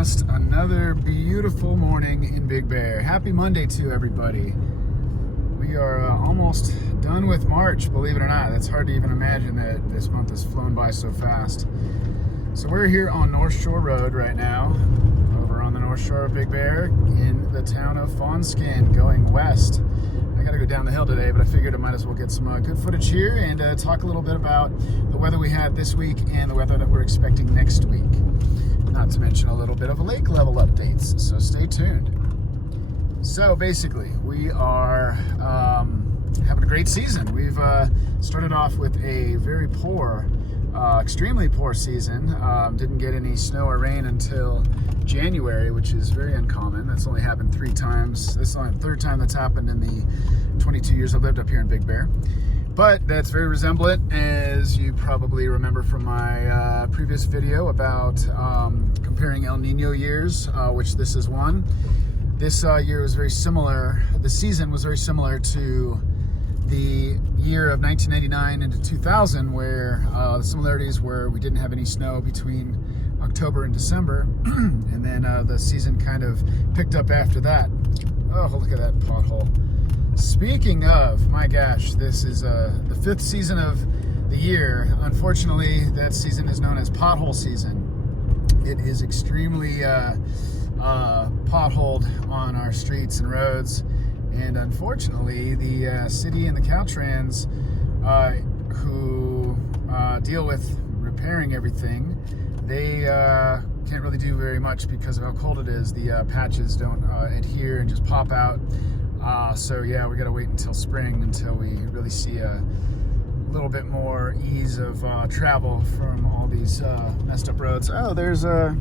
just another beautiful morning in Big Bear. Happy Monday to everybody. We are almost done with March, believe it or not. It's hard to even imagine that this month has flown by so fast. So we're here on North Shore Road right now, over on the North Shore of Big Bear in the town of Fawnskin, going west. I gotta go down the hill today, but I figured I might as well get some good footage here and talk a little bit about the weather we had this week and the weather that we're expecting next week. Not to mention a little bit of lake level updates, so stay tuned. So basically, we are having a great season. We've started off with a very poor, extremely poor season. Didn't get any snow or rain until January, which is very uncommon. That's only happened 3 times. This is only the 3rd time that's happened in the 22 years I've lived up here in Big Bear. But that's very resemblant, as you probably remember from my previous video about comparing El Nino years, which this is one. This year was very similar. The season was very similar to the year of 1999 into 2000, where the similarities were we didn't have any snow between October and December, and then the season kind of picked up after that. Oh, look at that pothole. Speaking of, my gosh, this is the 5th season of the year. Unfortunately, that season is known as pothole season. It is extremely potholed on our streets and roads, and unfortunately, the city and the Caltrans who deal with repairing everything, they can't really do very much because of how cold it is. The patches don't adhere and just pop out. So yeah, we gotta wait until spring until we really see a little bit more ease of travel from all these messed up roads. Oh, there's oh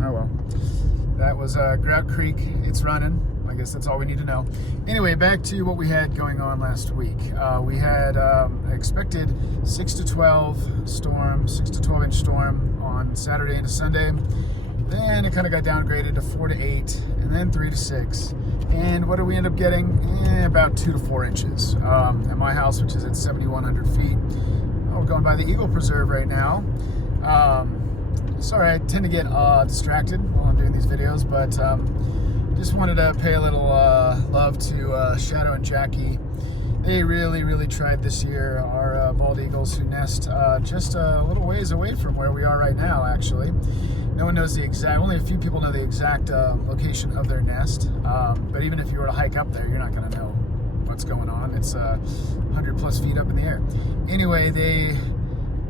well. That was Grout Creek. It's running. I guess that's all we need to know. Anyway, back to what we had going on last week. We had expected 6 to 12 inch storm on Saturday into Sunday. Then it kind of got downgraded to 4 to 8, and then 3 to 6. And what did we end up getting? About 2 to 4 inches. At my house, which is at 7,100 feet. Oh, we're going by the Eagle Preserve right now. Sorry, I tend to get distracted while I'm doing these videos, but just wanted to pay a little love to Shadow and Jackie. They really tried this year. Our bald eagles who nest just a little ways away from where we are right now, actually. No one knows the exact, only a few people know the exact location of their nest. But even if you were to hike up there, you're not gonna know what's going on. It's 100 plus feet up in the air. Anyway, they,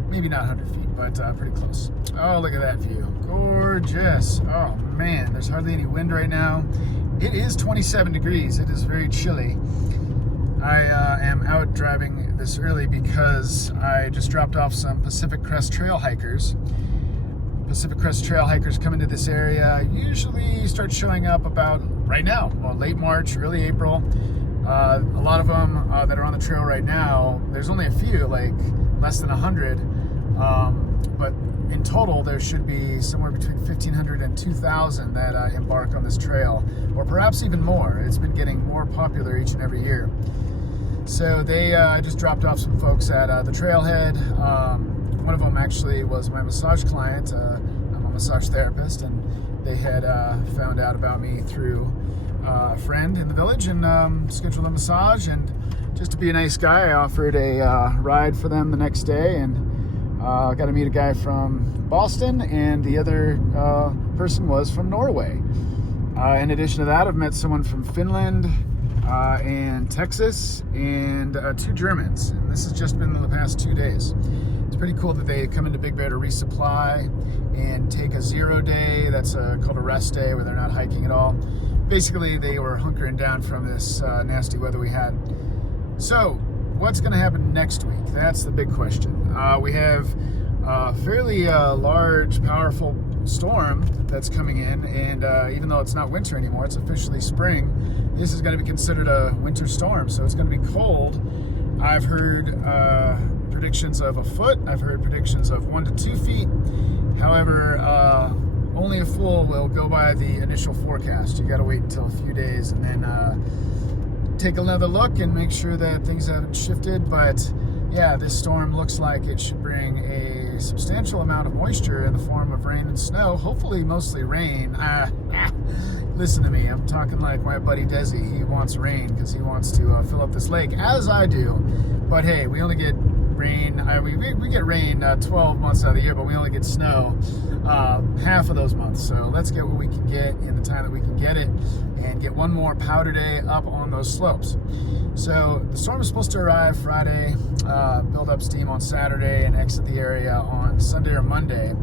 maybe not 100 feet, but pretty close. Oh, look at that view. Gorgeous. Oh man, there's hardly any wind right now. It is 27 degrees. It is very chilly. I am out driving this early because I just dropped off some Pacific Crest Trail hikers. Pacific Crest Trail hikers come into this area, usually start showing up about right now, well, late March, early April. A lot of them that are on the trail right now, there's only a few, like less than 100, but in total there should be somewhere between 1,500 and 2,000 that embark on this trail, or perhaps even more. It's been getting more popular each and every year. So they just dropped off some folks at the trailhead. One of them actually was my massage client. I'm a massage therapist, and they had found out about me through a friend in the village and scheduled a massage. And just to be a nice guy, I offered a ride for them the next day, and got to meet a guy from Boston, and the other person was from Norway. In addition to that, I've met someone from Finland and Texas, and 2 Germans. And this has just been in the past 2 days. It's pretty cool that they come into Big Bear to resupply and take a 0 day. That's called a rest day, where they're not hiking at all. Basically, they were hunkering down from this nasty weather we had. So, what's going to happen next week? That's the big question. We have a fairly large, powerful storm that's coming in, and even though it's not winter anymore, it's officially spring. This is going to be considered a winter storm, so it's going to be cold. I've heard predictions of 1 foot. I've heard predictions of 1 to 2 feet. However, only a fool will go by the initial forecast. You got to wait until a few days and then take another look and make sure that things haven't shifted. But yeah, this storm looks like it should bring a a substantial amount of moisture in the form of rain and snow, hopefully mostly rain. Listen to me, I'm talking like my buddy Desi. He wants rain because he wants to fill up this lake, as I do. But hey, we only get rain, we get rain 12 months out of the year, but we only get snow half of those months. So let's get what we can get in the time that we can get it and get one more powder day up on those slopes. So the storm is supposed to arrive Friday, build up steam on Saturday, and exit the area on Sunday or Monday.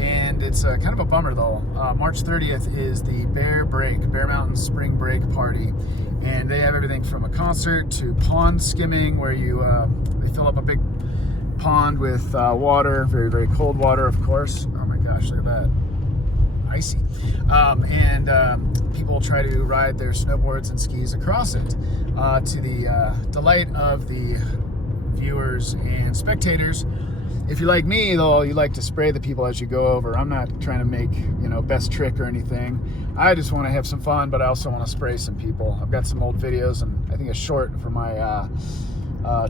And it's kind of a bummer though. March 30th is the Bear Mountain Spring Break Party. And they have everything from a concert to pond skimming, where they fill up a big pond with water, very, very cold water, of course. Oh my gosh, look at that. Icy. And people try to ride their snowboards and skis across it to the delight of the viewers and spectators. If you're like me, though, you like to spray the people as you go over. I'm not trying to make, best trick or anything. I just want to have some fun, but I also want to spray some people. I've got some old videos and I think a short for my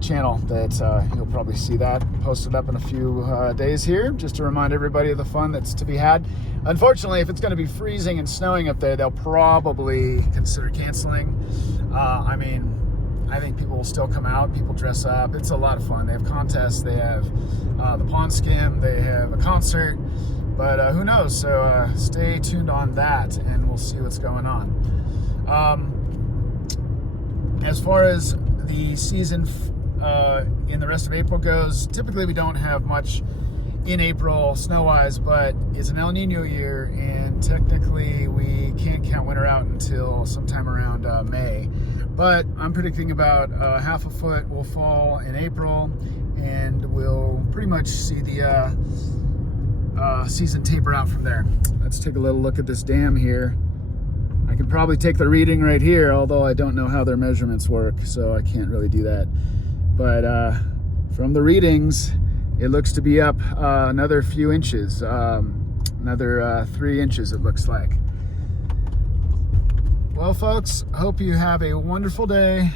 channel that you'll probably see that posted up in a few days here, just to remind everybody of the fun that's to be had. Unfortunately, if it's going to be freezing and snowing up there, they'll probably consider canceling. I think people will still come out. People dress up. It's a lot of fun. They have contests. They have the pond skim. They have a concert. But who knows? So stay tuned on that, and we'll see what's going on. As far as the season in the rest of April goes, typically we don't have much in April snow-wise, but it's an El Nino year, and technically we can't count winter out until sometime around May. But I'm predicting about half a foot will fall in April, and we'll pretty much see the season taper out from there. Let's take a little look at this dam here. I could probably take the reading right here, although I don't know how their measurements work, so I can't really do that. But from the readings, it looks to be up another few inches, another 3 inches it looks like. Well, folks, hope you have a wonderful day.